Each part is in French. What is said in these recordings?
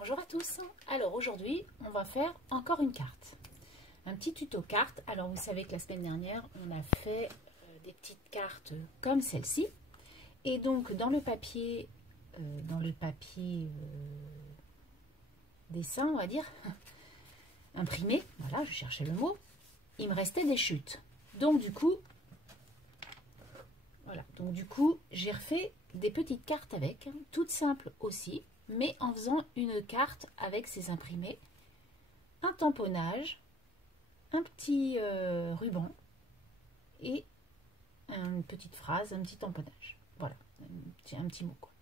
Bonjour à tous. Alors aujourd'hui, on va faire encore une carte. Un petit tuto carte. Alors vous savez que la semaine dernière, on a fait des petites cartes comme celle-ci. Et donc dans le papier, dessin, on va dire, imprimé, voilà, je cherchais le mot, il me restait des chutes. Donc du coup, voilà, j'ai refait des petites cartes avec, toutes simples aussi, mais en faisant une carte avec ces imprimés, un tamponnage, un petit ruban et une petite phrase, un petit tamponnage. Voilà, un petit mot quoi.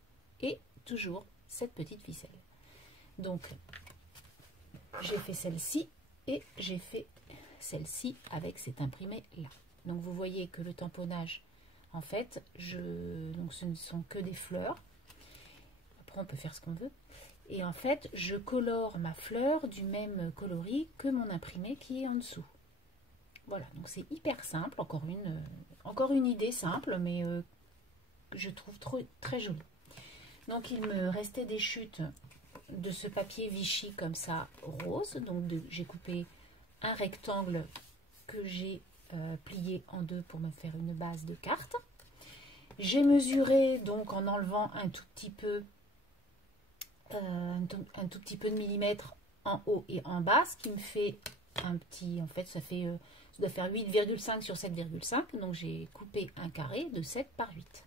Et toujours cette petite ficelle. Donc, j'ai fait celle-ci et j'ai fait celle-ci avec cet imprimé là. Donc, vous voyez que le tamponnage, en fait, donc ce ne sont que des fleurs. Après, on peut faire ce qu'on veut. Et en fait, je colore ma fleur du même coloris que mon imprimé qui est en dessous. Voilà, donc c'est hyper simple. Encore une idée simple, mais que je trouve très jolie. Donc, il me restait des chutes de ce papier Vichy comme ça, rose. Donc, j'ai coupé un rectangle que j'ai plié en deux pour me faire une base de carte. J'ai mesuré, donc, en enlevant un tout petit peu de millimètres en haut et en bas, ce qui me fait un petit, en fait, ça doit faire 8,5 sur 7,5. Donc, j'ai coupé un carré de 7 par 8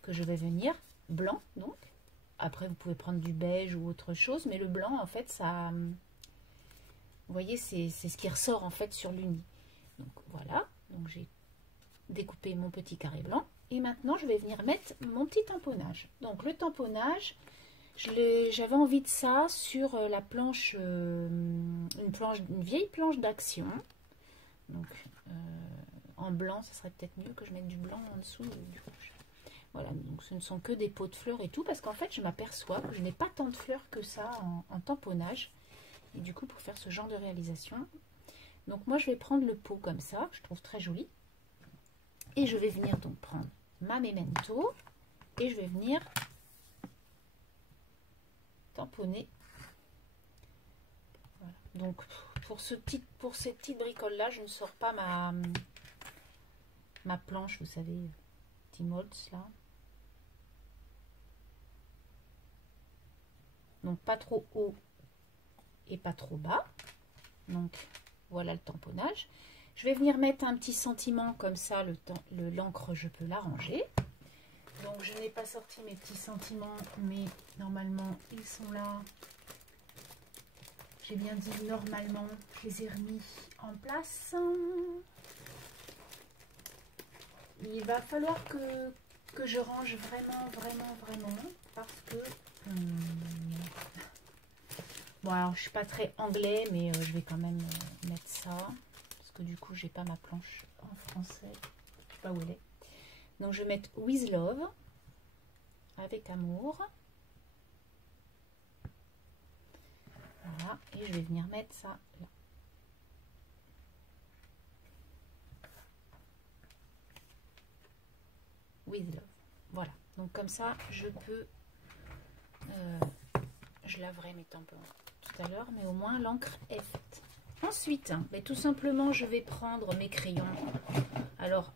que je vais venir blanc, donc. Après, vous pouvez prendre du beige ou autre chose, mais le blanc, en fait, ça... Vous voyez, c'est ce qui ressort, en fait, sur l'uni. Donc, voilà. Donc, j'ai découpé mon petit carré blanc. Et maintenant, je vais venir mettre mon petit tamponnage. Donc, le tamponnage, j'avais envie de ça sur la planche, une vieille planche d'action. Donc, en blanc, ça serait peut-être mieux que je mette du blanc en dessous du rouge. Voilà, donc ce ne sont que des pots de fleurs et tout, parce qu'en fait, je m'aperçois que je n'ai pas tant de fleurs que ça en tamponnage. Et du coup, pour faire ce genre de réalisation, donc moi, je vais prendre le pot comme ça, je trouve très joli. Et je vais venir donc prendre ma memento et je vais venir tamponner. Voilà. Donc, pour ces petites bricoles-là, je ne sors pas ma planche, vous savez, petit molds là. Donc pas trop haut et pas trop bas. Donc voilà le tamponnage. Je vais venir mettre un petit sentiment comme ça, l'encre je peux l'arranger. Donc je n'ai pas sorti mes petits sentiments, mais normalement ils sont là. J'ai bien dit normalement, je les ai remis en place. Il va falloir que je range vraiment parce que bon, alors je suis pas très anglais, mais je vais quand même mettre ça parce que du coup j'ai pas ma planche en français, je sais pas où elle est. Donc je vais mettre with love, avec amour. Voilà, et je vais venir mettre ça là. With love. Voilà, donc comme ça je peux je laverai mes tampons tout à l'heure, mais au moins l'encre est faite. Ensuite, tout simplement je vais prendre mes crayons. Alors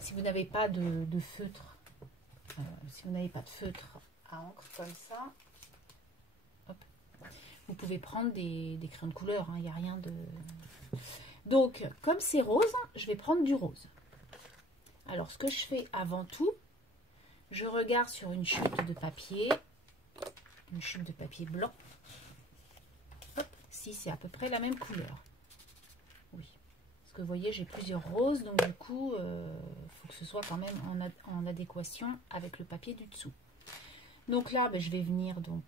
si vous n'avez pas de feutre, si vous n'avez pas de feutre à encre comme ça, hop, vous pouvez prendre des crayons de couleur, il n'y a rien de... Donc comme c'est rose, je vais prendre du rose. Alors ce que je fais avant tout, je regarde sur une chute de papier, blanc. Hop, si c'est à peu près la même couleur. Oui, parce que vous voyez, j'ai plusieurs roses, donc du coup, faut que ce soit quand même en adéquation avec le papier du dessous. Donc là, je vais venir donc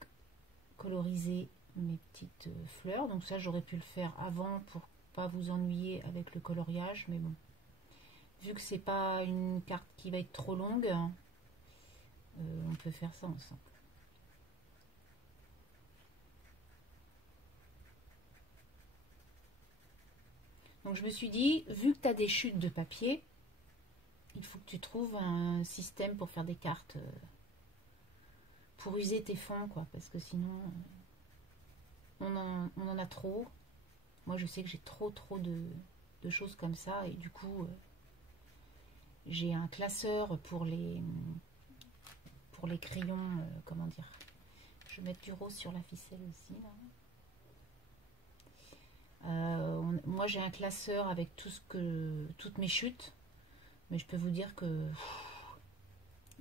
coloriser mes petites fleurs. Donc ça, j'aurais pu le faire avant pour pas vous ennuyer avec le coloriage, mais bon, vu que c'est pas une carte qui va être trop longue, on peut faire ça ensemble. Donc je me suis dit, vu que tu as des chutes de papier, il faut que tu trouves un système pour faire des cartes pour user tes fonds, quoi, parce que sinon, on en a trop. Moi, je sais que j'ai trop de choses comme ça, et du coup, j'ai un classeur pour les crayons, comment dire. Je vais mettre du rose sur la ficelle aussi, là. Moi, j'ai un classeur avec toutes mes chutes, mais je peux vous dire que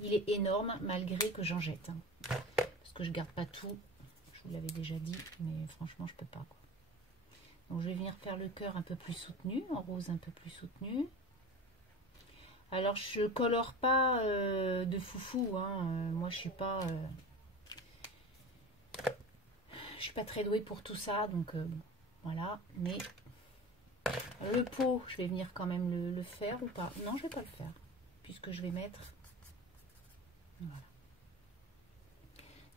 il est énorme malgré que j'en jette, hein. Parce que je garde pas tout. Je vous l'avais déjà dit, mais franchement, je peux pas, quoi. Donc, je vais venir faire le cœur un peu plus soutenu, en rose un peu plus soutenu. Alors, je colore pas de foufou, hein. Moi, je suis pas très douée pour tout ça, donc voilà. Mais le pot, je vais venir quand même le faire ou pas? Non, je vais pas le faire, puisque je vais mettre... Voilà.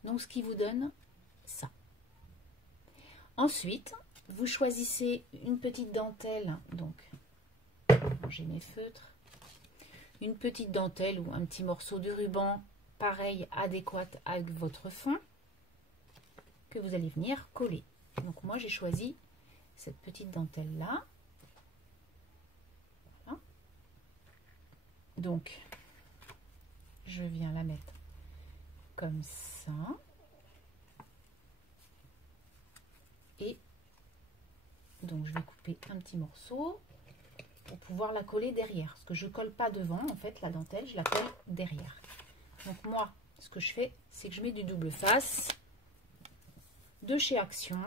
Donc, ce qui vous donne ça. Ensuite, vous choisissez une petite dentelle. Donc, j'ai mes feutres. Une petite dentelle ou un petit morceau de ruban, pareil, adéquat avec votre fond, que vous allez venir coller. Donc, moi, j'ai choisi cette petite dentelle-là. Voilà. Donc, je viens la mettre comme ça. Et donc, je vais couper un petit morceau pour pouvoir la coller derrière. Parce que je colle pas devant, en fait, la dentelle, je la colle derrière. Donc, moi, ce que je fais, c'est que je mets du double face de chez Action.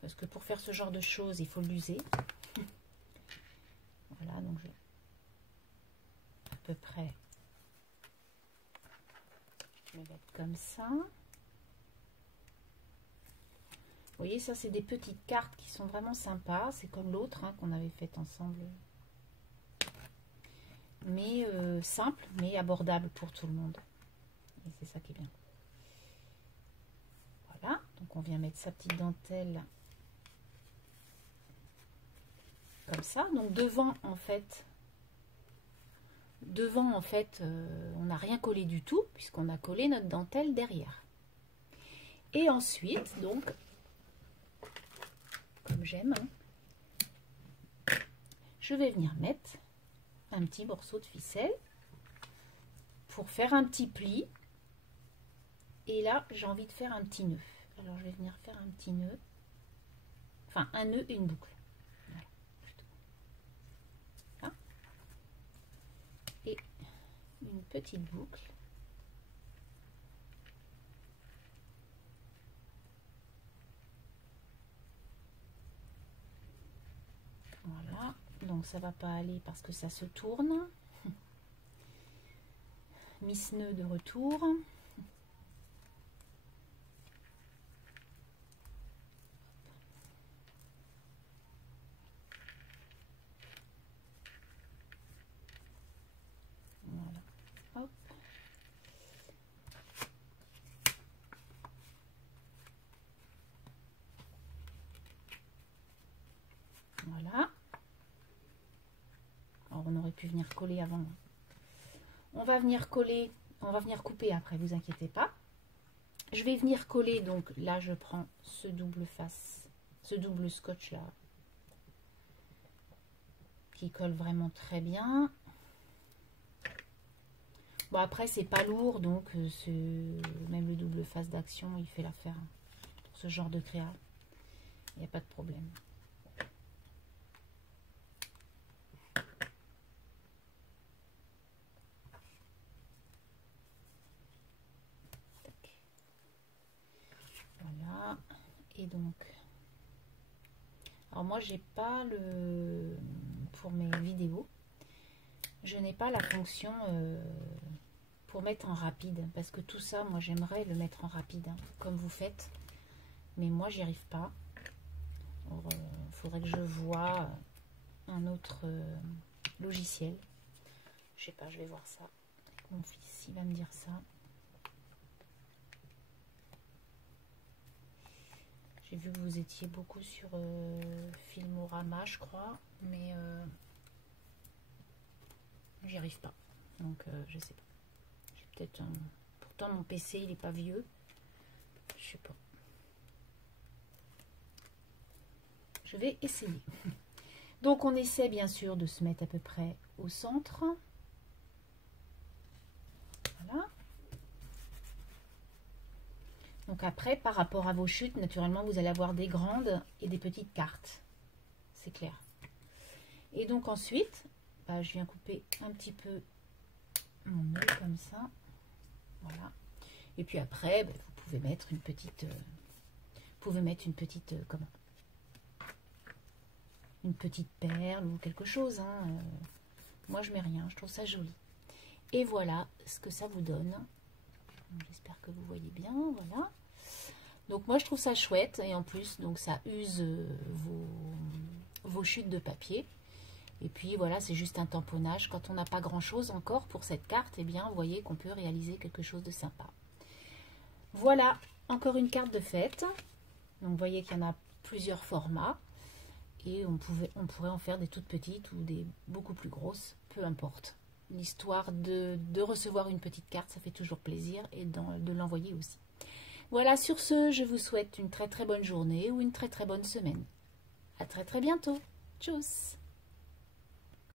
Parce que pour faire ce genre de choses, il faut l'user. Voilà, donc je vais à peu près me mettre comme ça. Vous voyez, ça, c'est des petites cartes qui sont vraiment sympas. C'est comme l'autre, hein, qu'on avait fait ensemble. Mais simple, mais abordable pour tout le monde. Et c'est ça qui est bien. Voilà, donc on vient mettre sa petite dentelle comme ça. Donc devant, en fait, on n'a rien collé du tout, puisqu'on a collé notre dentelle derrière. Et ensuite, donc, comme j'aime, hein, je vais venir mettre un petit morceau de ficelle pour faire un petit pli. Et là, j'ai envie de faire un petit nœud. Alors, je vais venir faire un petit nœud. Enfin, un nœud et une boucle. Voilà, plutôt. Là. Et une petite boucle. Voilà. Donc, ça va pas aller parce que ça se tourne. Miss nœud de retour. Voilà. Hop. Voilà. Alors, on aurait pu venir coller avant. On va venir coller, on va venir couper après, vous inquiétez pas. Je vais venir coller, donc là je prends ce double face, ce double scotch là, qui colle vraiment très bien. Bon, après c'est pas lourd, donc même le double face d'Action, il fait l'affaire pour ce genre de créa. Il n'y a pas de problème. Voilà. Et donc, alors moi j'ai pas le, pour mes vidéos, je n'ai pas la fonction pour mettre en rapide, parce que tout ça, moi j'aimerais le mettre en rapide, hein, comme vous faites, mais moi j'y arrive pas. Il faudrait que je voie un autre logiciel. Je sais pas, je vais voir ça. Mon fils, il va me dire ça. J'ai vu que vous étiez beaucoup sur Filmorama, je crois, mais j'y arrive pas. Donc je sais pas. J'ai peut-être pourtant mon PC il est pas vieux, Je sais pas. Je vais essayer. Donc on essaie bien sûr de se mettre à peu près au centre. Voilà. Donc après, par rapport à vos chutes, naturellement, vous allez avoir des grandes et des petites cartes. C'est clair. Et donc ensuite, bah, je viens couper un petit peu mon nœud comme ça. Voilà. Et puis après, bah, vous pouvez mettre une petite... comment? Une petite perle ou quelque chose. Hein. Moi, je mets rien. Je trouve ça joli. Et voilà ce que ça vous donne. J'espère que vous voyez bien. Voilà. Donc moi je trouve ça chouette et en plus donc ça use vos chutes de papier. Et puis voilà, c'est juste un tamponnage. Quand on n'a pas grand chose encore pour cette carte, et bien vous voyez qu'on peut réaliser quelque chose de sympa. Voilà, encore une carte de fête. Donc vous voyez qu'il y en a plusieurs formats. Et on pourrait en faire des toutes petites ou des beaucoup plus grosses, peu importe. L'histoire de recevoir une petite carte, ça fait toujours plaisir et de l'envoyer aussi. Voilà, sur ce, je vous souhaite une très très bonne journée ou une très très bonne semaine. À très très bientôt. Tchuss!